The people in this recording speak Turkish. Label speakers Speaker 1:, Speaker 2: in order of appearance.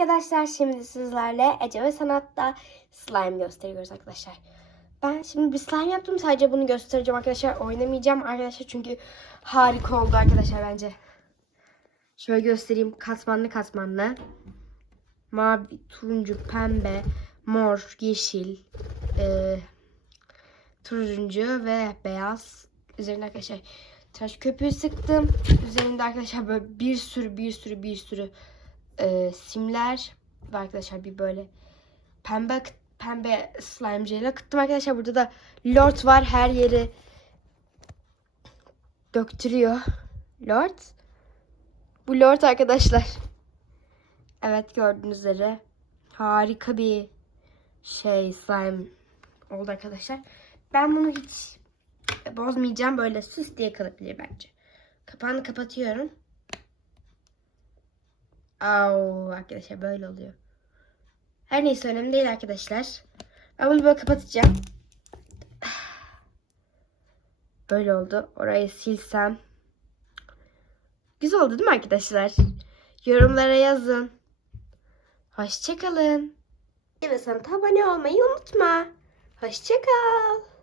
Speaker 1: arkadaşlar şimdi sizlerle Ece ve Sanat'ta slime gösteriyoruz arkadaşlar. Ben şimdi bir slime yaptım sadece bunu göstereceğim arkadaşlar. Oynamayacağım arkadaşlar çünkü harika oldu arkadaşlar bence. Şöyle göstereyim katmanlı katmanlı. Mavi, turuncu, pembe, mor, yeşil, e, turuncu ve beyaz. Üzerine arkadaşlar tıraş köpüğü sıktım. Üzerinde arkadaşlar böyle bir sürü bir sürü bir sürü e, simler ve arkadaşlar bir böyle pembe pembe slime jeli akıttım arkadaşlar. Burada da lord var. Her yeri döktürüyor. Lord. Bu lord arkadaşlar. Evet gördüğünüz üzere harika bir şey slime oldu arkadaşlar. Ben bunu hiç bozmayacağım. Böyle süs diye kalabilir bence. Kapağını kapatıyorum. Au arkadaşlar böyle oluyor. Her neyse önemli değil arkadaşlar. Ben bunu böyle kapatacağım. Böyle oldu. Orayı silsem. Güzel oldu değil mi arkadaşlar? Yorumlara yazın. Hoşçakalın. Ve sana abone olmayı unutma. Hoşçakal.